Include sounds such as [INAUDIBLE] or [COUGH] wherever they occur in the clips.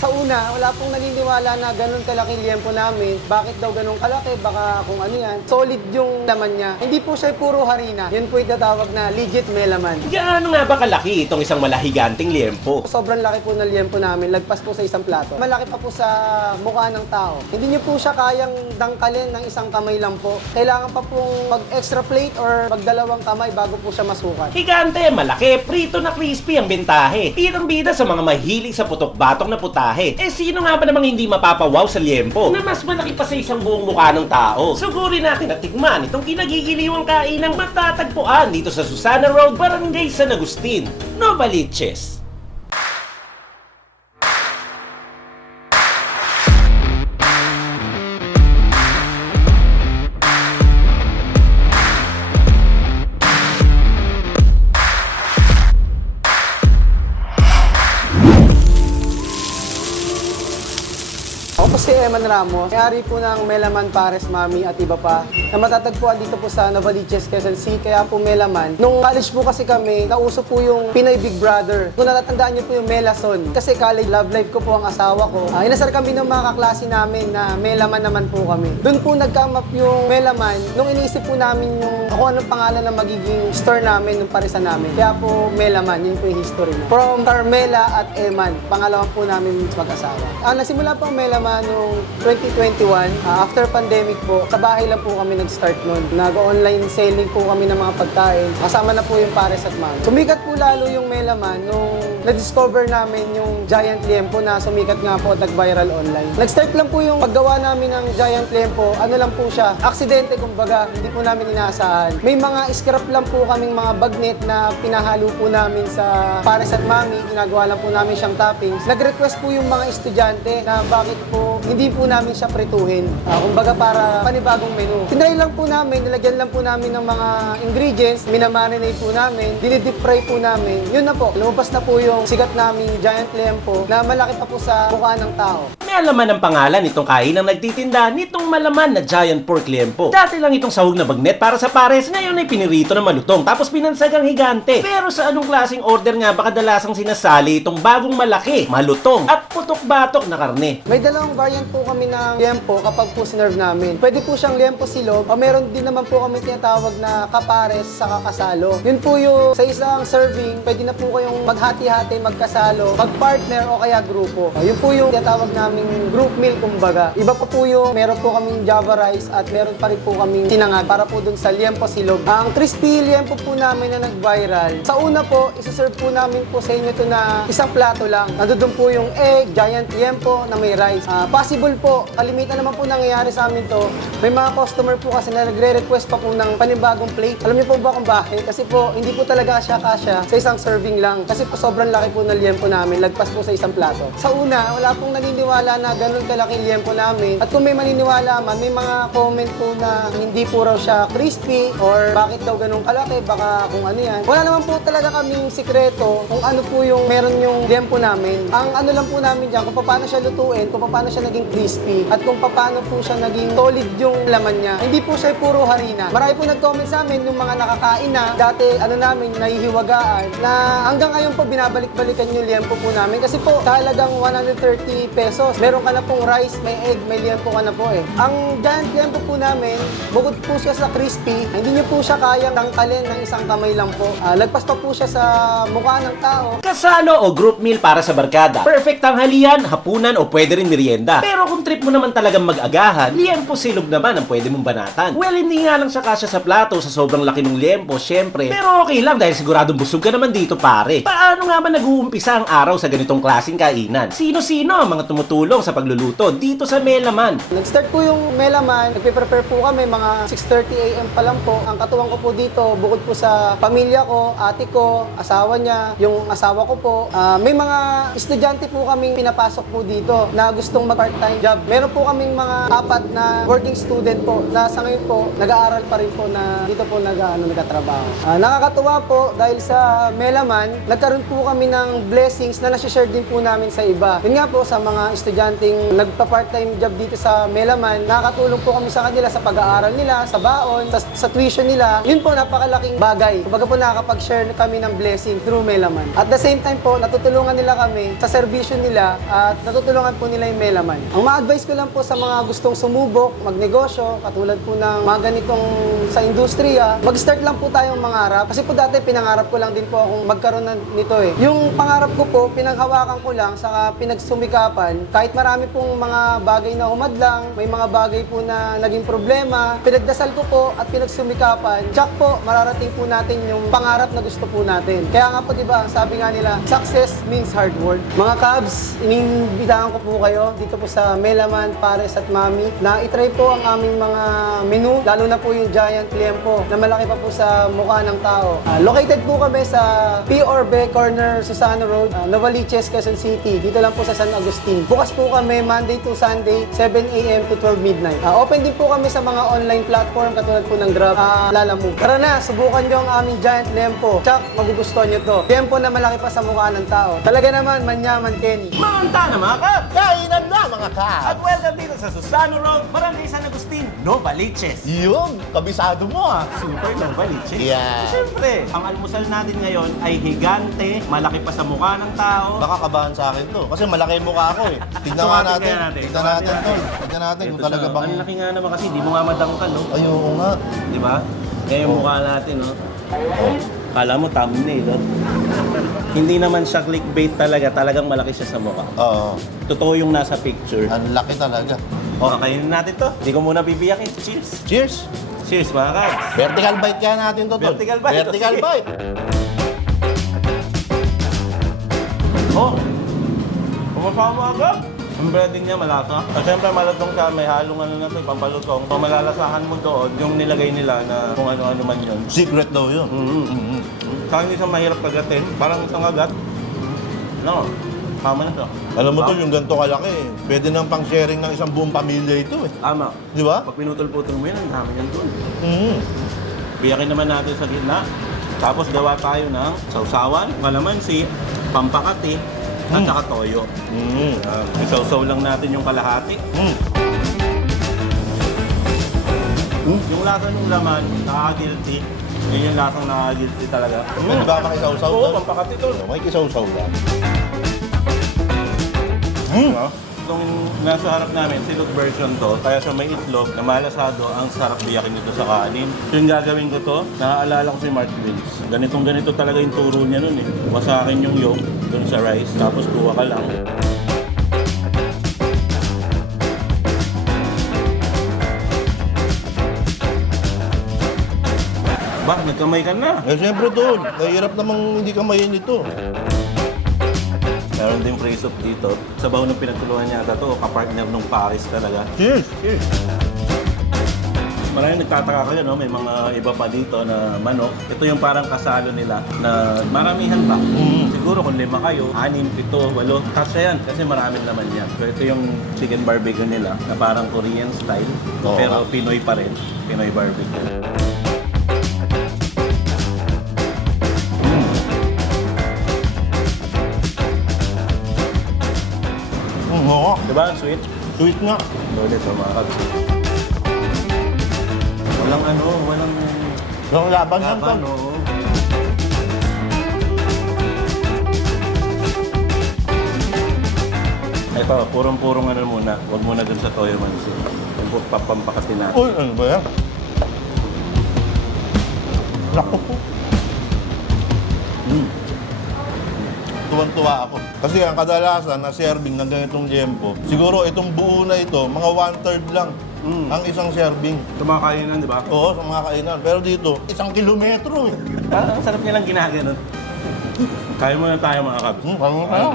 Sa una, wala pong naniniwala na ganun kalaki liempo namin. Bakit daw ganun kalaki? Baka kung ano yan. Solid yung laman niya. Hindi po siya puro harina. Yun po yung tatawag na legit melaman. Gaano nga ba kalaki itong isang malahiganting liempo? Sobrang laki po ng liempo namin, lagpas po sa isang plato. Malaki pa po sa mukha ng tao. Hindi niyo po siya kayang dangkalin ng isang kamay lang po. Kailangan pa pong mag-extra plate or magdalawang kamay bago po siya masukat. Higante, malaki, prito na crispy ang bentahe. Bidang-bida sa mga mahilig sa putok-batok na putahe. Eh sino nga ba namang hindi mapapawaw sa liempo na mas malaki pa sa isang buong mukha ng tao? Sugurin natin at tikman itong kinagigiliwang kainang matatagpuan dito sa Susana Road, Barangay San Agustin, Novaliches. Ako Eman Ramos, may-ari po ng Melaman Pares Mami at iba pa na matatagpuan dito po sa Novaliches, Quezon City. Kaya po Melaman. Nung college po kasi kami, nauso po yung Pinay Big Brother. Kung natatandaan niyo po yung Melason. Kasi college love life ko po ang asawa ko. Uh, inasar kami ng mga kaklase namin na Melaman naman po kami. Doon po nag-come up yung Melaman. Nung iniisip po namin yung kung anong pangalan na magiging store namin, ng parisan namin. Kaya po Melaman, yun po yung history na. From Carmela at Eman, pangalawa po namin mag-asawa. Ah, nagsimula po ang Melaman noong 2021, ah, after pandemic po. Sa bahay lang po kami nag-start noon. Nag-online selling po kami ng mga pagkain. Kasama na po yung pares at mami. Sumikat po lalo yung Melaman nung na-discover namin yung Giant Liempo na sumikat nga po at nag-viral online. Nag-start lang po yung paggawa namin ng Giant Liempo. Ano lang po siya, aksidente kumbaga, hindi po namin inaasahan. May mga scrap lang po kaming mga bagnet na pinahalo po namin sa pares at mami. Ginagawa lang po namin siyang toppings. Nag-request po yung mga estudyante na bakit po hindi po namin siya prituhin. Ah, kumbaga para panibagong menu. Tinry lang po namin, nilagyan lang po namin ng mga ingredients, minamarinate po namin, dinidip fry po namin. Yun na po, lumabas na po yung sikat naming giant lempo na malaki pa po sa mukha ng tao. May alaman ang pangalan nitong kainang nagtitinda nitong malaman na giant pork liempo. Dati lang itong sahog na bagnet para sa pares, ngayon ay pinirito na malutong tapos pinansagang higante. Pero sa anong klaseng order nga ba kadalasang sinasali itong bagong malaki, malutong at putok-batok na karne? May dalawang variant po kami ng liempo kapag po sinerve namin. Pwede po siyang liempo silog o meron din naman po kami tinatawag na kapares sa kakasalo. Yun po yung sa isang serving, pwede na po kayong maghati-hati, magkasalo, magpartner o kaya grupo. Yun po yung tinatawag naming group meal kumbaga. Iba pa po yung meron po kaming java rice at meron pa rin po kaming tinangag para po dun sa liempo silog. Ang crispy liempo po namin na nag-viral. Sa una po, isa-serve po namin po sa inyo to na isang plato lang. Nandun po yung egg, giant liempo na may rice. Ah, possible po, kalimitan naman po nangyayari sa amin to. May mga customer po kasi na nagre-request pa po ng panibagong plate. Alam niyo po ba kung bakit? Kasi po, hindi po talaga siya kasya sa isang serving lang. Kasi po sobrang laki po ng liempo namin, lagpas po sa isang plato. Sa una, wala pong naniniwala na ganun kalaki liempo namin. At kung may maniniwala man, may mga comment po na hindi po raw siya crispy or bakit daw ganun kalaki, baka kung ano yan. Wala naman po talaga kaming sikreto kung ano po yung meron yung liempo namin. Ang ano lang po namin dyan, kung paano siya lutuin, kung paano siya naging crispy, at kung paano po siya naging solid yung laman niya. Hindi po siya puro harina. Marami po nag-comment sa amin yung mga nakakain na, dati ano namin, nahihiwagaan, na hanggang ngayon po binabalik-balikan yung liempo po namin. Kasi po, sa halagang 130 pesos, meron ka na pong rice, may egg, may liempo ka na po eh. Ang giant liempo po namin, bukod po siya sa crispy, hindi niyo po siya kayang tangkalin ng isang kamay lang po. Ah, lagpas pa po siya sa mukha ng tao. Kasalo o group meal para sa barkada. Perfect tanghalian, hapunan o pwede rin merienda. Pero kung trip mo naman talagang mag-agahan, liempo silog naman ang pwede mong banatan. Well, hindi nga lang siya kasya sa plato sa sobrang laki ng liempo, syempre. Pero okay lang dahil siguradong busog ka naman dito pare. Paano nga ba nag-uumpisa ang araw sa ganitong klaseng kainan? Sino-sino ang mga tumutulong sa pagluluto dito sa Melaman? Nag-start po yung Melaman, nagpe-prepare po kami mga 6.30 a.m. pa lang po. Ang katuwang ko po dito, bukod po sa pamilya ko, ate ko, asawa niya, yung asawa ko po. ah, may mga estudyante po kaming pinapasok po dito na gustong mag part-time job. Meron po kaming mga apat na working student po na sa ngayon po nag-aaral pa rin po na dito po nag, ano, nagtatrabaho. Ah, nakakatuwa po dahil sa Melaman, nagkaroon po kami ng blessings na nasi-share din po namin sa iba. Yun nga po sa mga estudyanteng nagpa-part-time job dito sa Melaman, nakakatulong po kami sa kanila sa pag-aaral nila, sa baon, sa, sa tuition nila. Yun po napakalaking bagay. Kumbaga po nakakapag-share kami ng blessing through Melaman. At the same time po, natutulungan nila kami sa servisyo nila at natutulungan po nila yung Melaman. Ang ma-advise ko lang po sa mga gustong sumubok, magnegosyo, katulad po ng mga ganitong sa industriya, mag-start lang po tayong mangarap. Kasi po dati pinangarap ko lang din po akong magkaroon nito eh. Yung pangarap ko po, pinanghawakan ko lang, saka pinagsumikapan. Kahit marami pong mga bagay na humadlang, may mga bagay po na naging problema, pinagdasal ko po at pinagsumikapan. Tsak po, mararating po natin yung pangarap na gusto po natin. Kaya nga po, di ba, sabi nga nila, success means hard work. Mga Cubs, inimbitahan ko po kayo dito po sa Melaman, Pares at Mami na itry po ang aming mga menu, lalo na po yung Giant Liempo na malaki pa po sa mukha ng tao. Ah, located po kami sa P. Orbe Corner, Susano Road, uh, Novaliches, Quezon City. Dito lang po sa San Agustin. Bukas po kami Monday to Sunday, 7 a.m. to 12 midnight. Ah, open din po kami sa mga online platform katulad po ng Grab, uh, Lalamove. Tara na, subukan nyo ang aming Giant Liempo. Tsak, magugustuhan nyo to. Liempo na malaki pa sa mukha ng tao. Talaga naman, manyaman Kenny. Manganta na mga kap! Kainan na mga At ka! welcome dito sa Susano Road, Barangay San Agustin, Novaliches. Yun, kabisado mo ah. Super Novaliches. Yeah. Siyempre, ang almusal natin ngayon ay higante, malaki pa sa mukha ng tao. Nakakabahan sa akin to. Kasi malaki yung mukha ko eh. Tignan nga Sumatin natin. kaya natin. Tignan Sumatin natin natin. tol. Tignan natin kung Ito talaga siya. bang... Ang laki nga naman kasi, di mo nga madangkal, no? Ay, oo nga. Di ba? Kaya yung mukha natin, no? Kala mo thumbnail, no? Hindi naman siya clickbait talaga, talagang malaki siya sa mukha. Oo. Totoo yung nasa picture. Ang laki talaga. O, kakainin natin to. Hindi ko muna bibiyakin. Cheers! Cheers! Cheers, mga kabs! Vertical bite kaya natin to, tol. Vertical bite. Vertical Sige. [LAUGHS] bite. Oh! Kumasama agad! Ang breading niya malasa. At syempre malatong siya, may halong ano na ito, pampalutong. Kung malalasahan mo doon, yung nilagay nila na kung ano-ano man yun. Secret daw yun. Mm-hmm. Mhm. Kaya hindi siya mahirap kagatin. Parang isang agat. No, tama na to. Alam mo tol, yung ganito kalaki, pwede nang pang-sharing ng isang buong pamilya ito eh. Tama. Di ba? Pag pinutol-putol mo yan, ang dami yan doon. Mhm. Biyakin naman natin sa gitna. Tapos gawa tayo ng sausawan, kalamansi, pampakati, at Mm. saka toyo. Mhm. Uh, isausaw lang natin yung kalahati. Mhm. Yung lasa ng laman, nakaka-guilty. Yun yung lasang nakaka-guilty talaga. Pwede ba makisaw-saw Oo, tol? pampakati to. May kisaw-saw lang. Hmm. Itong nasa harap namin, silog version to, kaya sa may itlog na malasado, ang sarap biyakin nito sa kanin. So yung gagawin ko to, naaalala ko si Mark Wills. Ganitong ganito talaga yung turo niya nun eh. Wasakin yung yolk dun sa rice, tapos kuha ka lang. Ba, nagkamay ka na. Eh, siyempre tol, mahirap namang hindi kamayin ito. Meron din phrase of dito. Sabaw ng pinagtulungan niya ata to, kapartner nung Paris talaga. Cheers! Cheers! Maraming nagtataka kayo, no? May mga iba pa dito na manok. Ito yung parang kasalo nila na maramihan pa. Mm. Siguro kung lima kayo, anim, pito, walo, kasya yan kasi maraming naman yan. So ito yung chicken barbecue nila na parang Korean style, Oo pero. Pinoy pa rin. Pinoy barbecue. Mm, oo. Diba? Sweet. Sweet nga. Ulit kabs. Walang ano, walang Yung laban yan laban, tol. oo. Ito, purong-purong ano muna. Huwag muna dun sa toyo mansi. Yung papampakatin natin. Uy, ano ba yan? Naku. Mm. Tuwan-tuwa ako. Kasi ang kadalasan na serving ng ganitong liempo, siguro itong buo na ito, mga one-third lang Mm. ang isang serving. Ito mga kainan, di ba? Oo, sa mga kainan. Pero dito, isang kilometro eh. Parang ang sarap nilang ginaganon. Kaya muna tayo mga kabs. Hmm, ano kaya?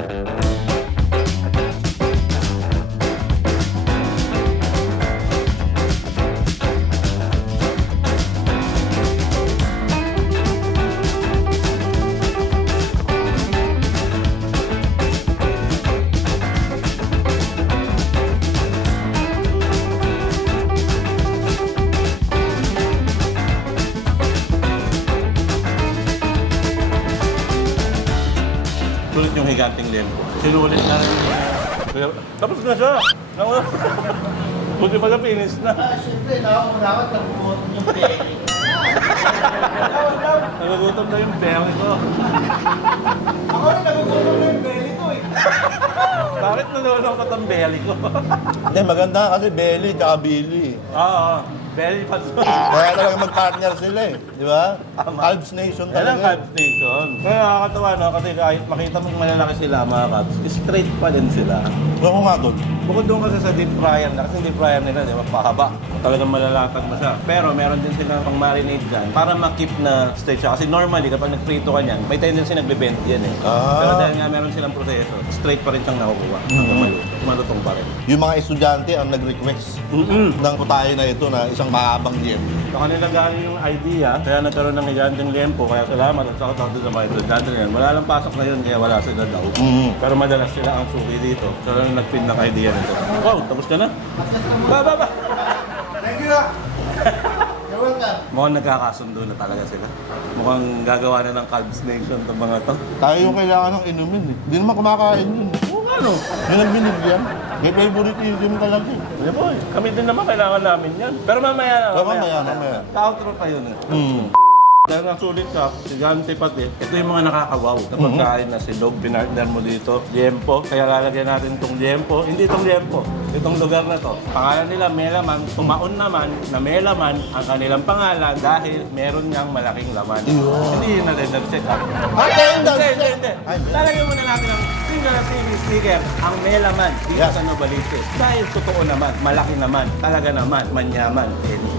Sinulit na rin. Kaya, tapos na siya. Nauna. Buti pala finish na. Siyempre, nakakurawan, nabubuhat yung peke. Nagugutom na yung belly ko. Ako rin, nagugutom na yung belly ko eh. Bakit nalulungkot ang belly ko? Hindi, maganda kasi belly tsaka Billy. Oo, belly pa Kaya talaga mag-partner sila eh. Di ba? Calves Nation Yan ang talaga. Cubs Nation. Kaya nakakatawa no, kasi kahit makita mong malalaki sila mga Cubs, straight pa din sila. Oo nga tol. Bukod doon kasi sa deep fryer na, kasi deep fryer nila, di ba, pahaba. Talagang malalatag mo siya. Pero meron din silang pang marinade dyan para makip na straight siya. Kasi normally, kapag nagprito ka niyan, may tendency nagbe-bend yan eh. Ah. Pero dahil nga meron silang proseso, straight pa rin siyang nakukuha. Hanggang maluto. Malutong pa rin. Yung mga estudyante ang nag-request Mm-mm. ng putahe na ito na isang mahabang gym. Sa kanila galing yung idea, kaya nagkaroon ng higanteng lempo, kaya salamat at saka tawag sa mga estudyante na yan. Wala lang pasok na yun, kaya wala sila daw. Mhm. Pero madalas sila ang suki dito. Sila yung nag-pin ng idea nito. Wow, tapos ka na? Ba, ba, ba! Thank you ah. You're welcome. Mukhang nagkakasundo na talaga sila. Mukhang gagawa na ng Calbs Nation itong mga to. Tayo yung kailangan ng inumin eh. Hindi naman kumakain yun. Oo nga no. Yung nagbinigyan. May favoritism talaga eh. Ano po eh. Kami din naman kailangan namin yan. Pero mamaya na. Oh, mamaya, mamaya. Ka-outro pa yun eh. Hmm. Dahil nga sulit ka, sigante pati, ito yung mga nakakawaw. Kapag Mhm. kain na silog, pinartner mo dito, liempo. Kaya lalagyan natin itong liempo. Hindi itong liempo, itong lugar na to. Pangalan nila Melaman, tumaon naman na Melaman ang kanilang pangalan dahil meron niyang malaking laman. Hindi yun na rin check up. Attendance Hindi, hindi, hindi. Ay, Lalagyan muna natin ang TV sticker, ang Melaman dito Yes. sa Novaliches. Dahil totoo naman, malaki naman, talaga naman, manyaman.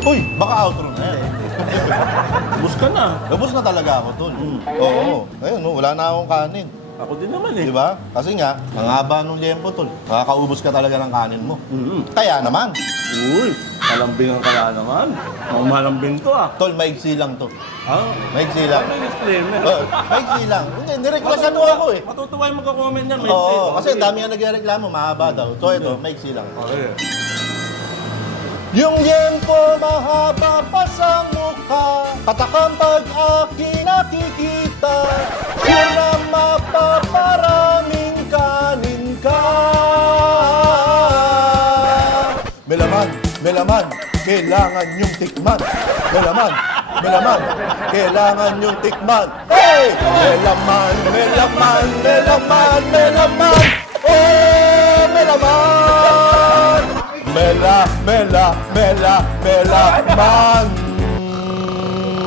Uy, baka outro na yan. [LAUGHS] Bus ka na. Labos na talaga ako, tol. Oo. Ayun, no, wala na akong kanin. Ako din naman eh. Di ba? Kasi nga, ang haba nung liempo, tol. Makakaubos ka talaga ng kanin mo. Mm-hmm. Kaya naman, Uy, malambing ang kala naman. Ang malambing to ah. tol, maigsi lang to. Ah, Maigsi lang. may disclaimer. Oh, maigsi lang. Hindi, nirequestan mo ako eh. Matutuwa yung magka-comment niyan. may Oo, say. kasi ang dami nga nagreklamo, mahaba daw. So ito, maigsi lang. Okay. Yung liempo mahaba pa sa mukha Patakang pag aking nakikita Melaman, melaman, kailangan yung tikman Melaman, melaman, kailangan yung tikman Hey! Melaman, melaman, melaman, melaman Oh, melaman! Mela, mela, mela, mela, man.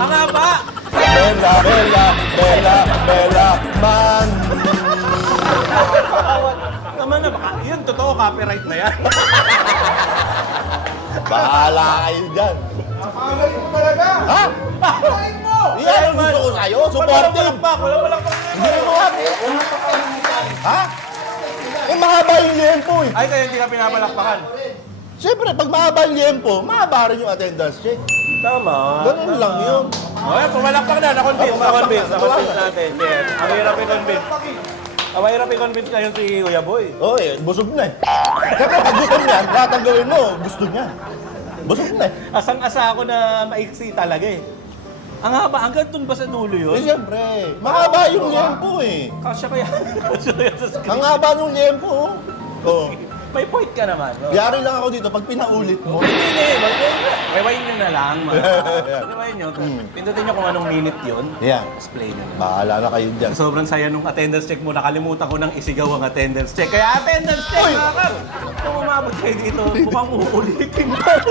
Ang haba! Mela, mela, mela, mela, man. Naman na baka, yun, totoo, copyright na yan. [LAUGHS] Bahala kayo dyan. Napakagaling mo talaga. Ha? Kain mo! Yan ang gusto ko sa'yo. Supportive. palakpak, wala palakpak. Hindi mo happy. Ha? Eh, mahaba yung liempo eh. Ay, kaya hindi ka pinapalakpakan. Siyempre, pag mahaba yung liempo, mahaba rin yung attendance check. Tama. Ganun lang yun. Okay, pumalakpak na, na-convince, na-convince, na-convince natin. Yes. Ang hirap i-convince. Ang hirap i-convince ngayon si Kuya Boy. Oo eh, busog na eh. Siyempre, pag gutom yan, lahat ang gawin mo, gusto niya. Busog na eh. Asang-asa ako na maiksi talaga eh. Ang haba, hanggang dun ba sa dulo Eh, yun? siyempre, mahaba yung liempo eh. Kasya kaya, [LAUGHS] kasya kaya sa screen. Ang haba ng liempo, oh. Oh. May point ka naman. No? Yari lang ako dito pag pinaulit mo. Hindi, hindi. Rewind nyo na lang. man. [LAUGHS] Rewind nyo. Pindutin nyo kung anong minute yun. Yeah. Explain nyo na. Bahala na kayo dyan. Sobrang saya nung attendance check mo. Nakalimutan ko nang isigaw ang attendance check. Kaya attendance check, mga kar! Kung umabot kayo dito, mukhang uulitin pa. [LAUGHS]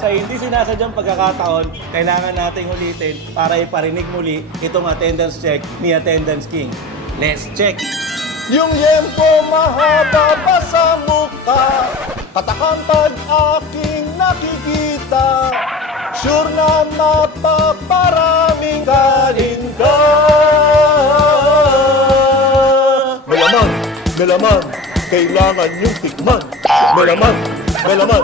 Sa hindi sinasadyang pagkakataon, kailangan nating ulitin para iparinig muli itong attendance check ni Attendance King. Let's check! Yung liempo mahaba pa sa mukha. Katakang pag aking nakikita Sure na mapaparaming kanin ka Melaman, melaman, kailangan yung tikman. Melaman, melaman,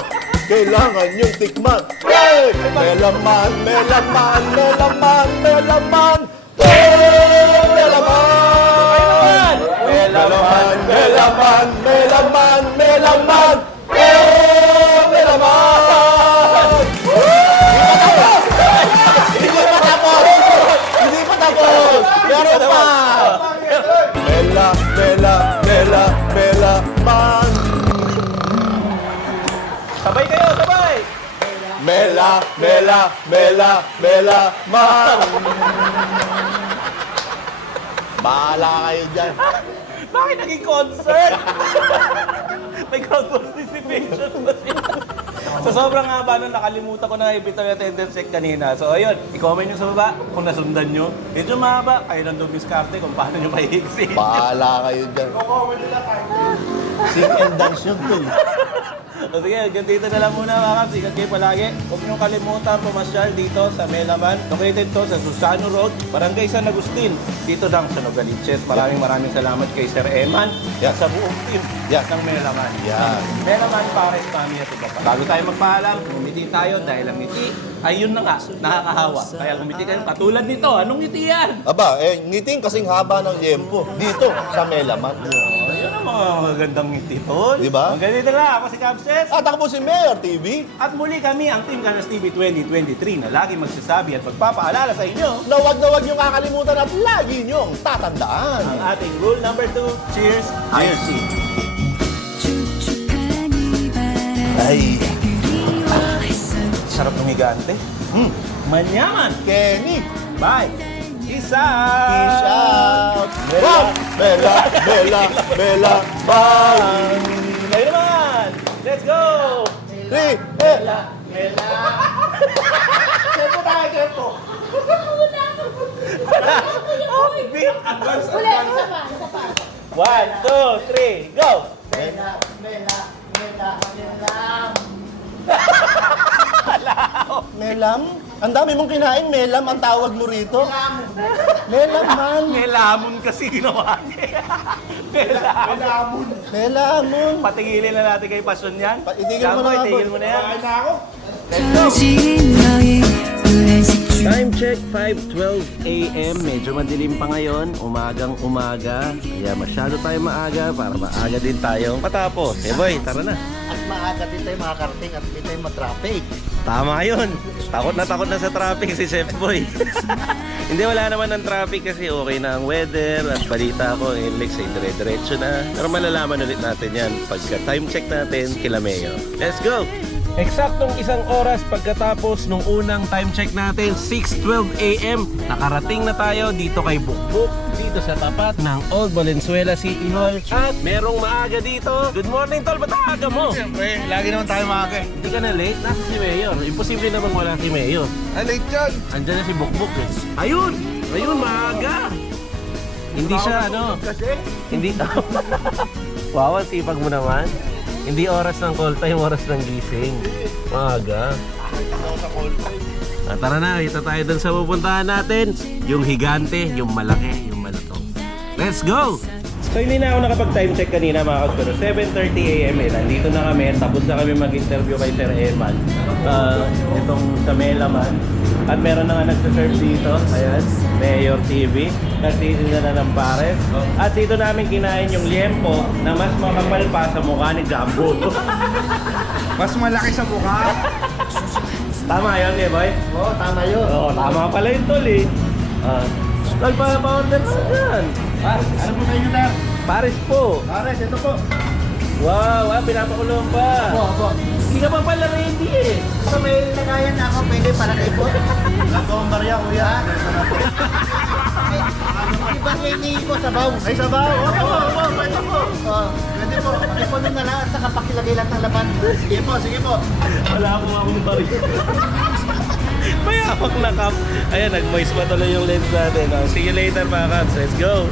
kailangan yung tikman. Hey! Melaman, melaman, melaman, melaman Melaman, melaman, melaman, melaman Oh, melaman! Hindi! Meron pa! Melaman. Sabay kayo, sabay! Mela, mela, mela, mela, man. Bahala kayo dyan. Bakit naging concert? [LAUGHS] May crowd participation ba sila? So sobrang haba nung nakalimutan ko na yung attendance check kanina. So ayun, i-comment nyo sa baba kung nasundan nyo. Medyo mahaba, kayo lang doon diskarte kung paano nyo mahiiksi. Bahala kayo dyan. Sing and dance yun, tol. O sige, hanggang dito na lang muna mga kaps. Ingat kayo palagi. Huwag nyo kalimutan pumasyal dito sa Melaman. Located to sa Susano Road, Barangay San Agustin. Dito lang sa Nogaliches. Maraming maraming salamat kay Sir Eman at sa buong team Yan. ng Melaman. Yan. Melaman Pares Mami at iba pa. Bago tayo magpaalam, ngumiti tayo dahil ang ngiti ay yun na nga, nakakahawa. Kaya ngumiti kayo katulad nito. Anong ngiti yan? Aba, eh, ngiting kasing haba ng yempo. Dito, sa Melaman. Ayun ang mga magandang ngiti, tol. Di ba? Ang ganito lang. Ako si Capses. At ako po si Mayor TV. At muli kami ang Team Ganas TV 2023 na lagi magsasabi at magpapaalala sa inyo na huwag na huwag niyong kakalimutan at lagi niyong tatandaan. Ang ating rule number two, cheers, cheers. Ay, sarap ng higante. Hmm. Manyaman! Kenny! Bye! Peace out! Peace out! Bella! Bella! Mela, Mela, bye. Kayo naman! Let's go! Three, Mela. Beat! Advance, Ulit, advance. isa pa, isa pa. One, two, three, go! Melam? Ang dami mong kinain, Melam ang tawag mo rito. Melam man. Melamon kasi ginawa niya. [LAUGHS] Melamon. Lamon. Melamon. Patigilin na natin kay Pason yan. Pa- itigil mo na nga, boy. Itigil mo na yan. Kaya na ako check, 5.12 a.m. Medyo madilim pa ngayon. Umagang umaga. Kaya masyado tayo maaga para maaga din tayo matapos. Eh boy, tara na. At maaga din tayo makakarating at hindi tayo matraffic. Tama yun. Takot na takot na sa traffic si Chef Boy. [LAUGHS] Hindi, wala naman ng traffic kasi okay na ang weather at balita ko, Inlex ay dire-diretso na. Pero malalaman ulit natin yan pagka time check natin kila Mayo. Let's go! Eksaktong isang oras pagkatapos nung unang time check natin, 6.12 a.m. Nakarating na tayo dito kay Bukbuk, dito sa tapat ng Old Valenzuela City Hall. At merong maaga dito. Good morning, Tol! Ba't ang aga mo? Siyempre, lagi naman tayo maaga eh. Hindi ka na late? Nasa si Mayor. Imposible namang wala si Mayor. Ay, late yan. Andyan na si Bukbuk eh. Ayun! Ayun, maaga! Hindi siya ano, Kasi, hindi... [LAUGHS] wow, sipag mo naman. Hindi oras ng call time, oras ng gising. Maaga. Ah, tara na, ito tayo dun sa pupuntahan natin. Yung higante, yung malaki, yung malatong. Let's go! So hindi na ako nakapag-time check kanina mga kags, pero 7.30 a.m. eh, nandito na kami, tapos na kami mag-interview kay Sir Eman. Uh, itong sa Melaman. At meron na nga nagsaserve dito, ayan, Mayor TV. Kasi sila na ng pares. At dito namin kinain yung liempo na mas makapal pa sa mukha ni Jumbo. [LAUGHS] mas malaki sa mukha. [LAUGHS] Tama yun, eh, boy? Oo, tama yun. Oo, tama pala yun, tol eh. Tol, pa pa-order na dyan. Ano po kayo na? Pares po. Pares, ito po. Wow, ah, pinapakulong pa. Opo, opo. Hindi ka pa pala ready eh. So may nakayan na ako, pwede para kay Bot. Lagong barya, kuya. Di ba waiting ko sa baw? Ay, sa baw? Oo, oo, oo, pwede po. Oo, pwede po. Ay, po nung nalaan, saka pakilagay lang ng laman. Sige po, sige po. Wala akong akong barya. May hapak na cup. Ayan, nag-moist pa tuloy yung lens natin. Oh, see you later mga cats. Let's go!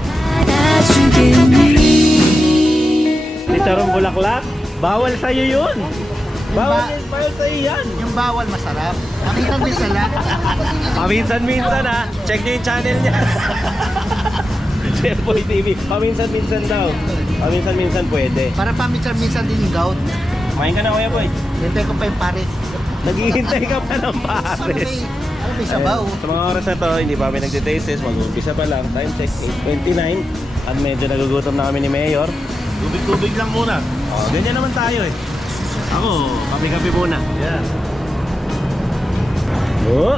Litarong bulaklak? Bawal sa'yo yun! Bawal, Ba- bawal sa'yo yan. Yung bawal masarap. [LAUGHS] Paminsan-minsan lang. Paminsan-minsan ha. Check nyo yung channel niya. [LAUGHS] Chef Boy TV. Paminsan-minsan daw. Paminsan-minsan pwede. Para paminsan-minsan din yung gout. Kumain ka na Kuya Boy. Hintay ko pa yung pares. Naghihintay ka pa ng Ano may, pares. ano may sabaw? Ayan. Sa mga oras na to, hindi pa kami nagtitaste test. Mag-umpisa pa lang. Time check, 8.29. At medyo nagugutom na kami ni Mayor. Tubig-tubig lang muna. Oh, ganyan naman tayo eh. Ako, kape-kape muna. Yan. Oh!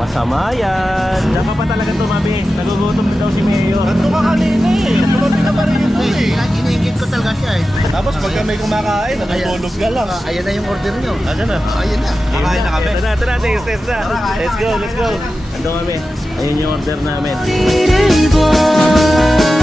Masama yan. Dapat pa talaga to, mami. Nagugutom na daw si Mayo. Nandito ka kanina eh. Tumabi ka pa rin ito eh. Inaingit ko talaga siya eh. Tapos pagka may kumakain, natutulog ka lang. Ah, Ayan na yung order niyo. Ayan na. Ayan na. Kakain na kami. Ito na, ito na. Taste, taste na. Let's go, let's go. Ando kami. Ayun yung order namin. Little boy.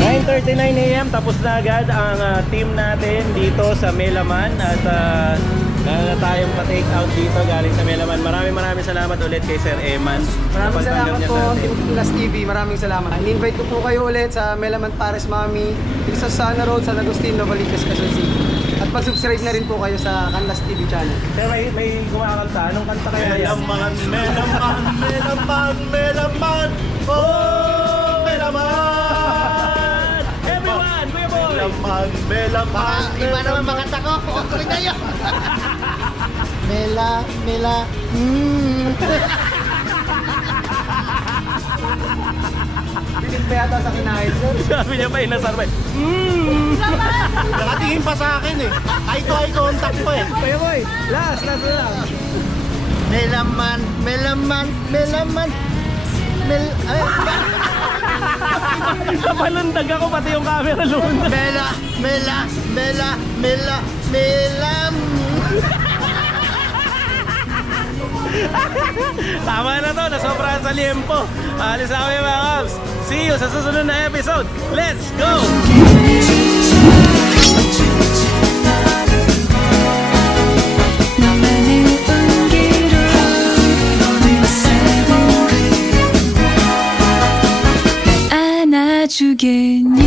9.39am tapos na agad ang ah, team natin dito sa Melaman at uh, na tayong pa-take out dito galing sa Melaman. Maraming maraming salamat ulit kay Sir Eman. Maraming salamat po. Team Plus TV. Maraming salamat. In-invite ko po kayo ulit sa Melaman Pares Mami, dito sa Sana Road, San Agustin, Novaliches, Quezon City. At pag-subscribe na rin po kayo sa Canlas TV channel. Sir, may, may kumakanta. Anong kanta kaya yan? Melaman, melaman, melaman, melaman. Oh, melaman. Melaman, melaman, Iba naman makanta ko. Okay na yun. Mela, Mela, mm. Pilit pa yata sa kinain, sir. [LAUGHS] Sabi niya pa, inasar pa. eh. Nakatingin pa sa akin eh. Eye to eye contact pa eh. Kuya boy, last, last na lang. Melaman, Melaman, Melaman. Mel, ay, Napalundag ako pati yung camera lundag. Mela, mela, mela, mela, mela. Tama na to, nasobrahan sa liempo. Alis na kami mga kaps. See you sa susunod na episode. Let's go! again.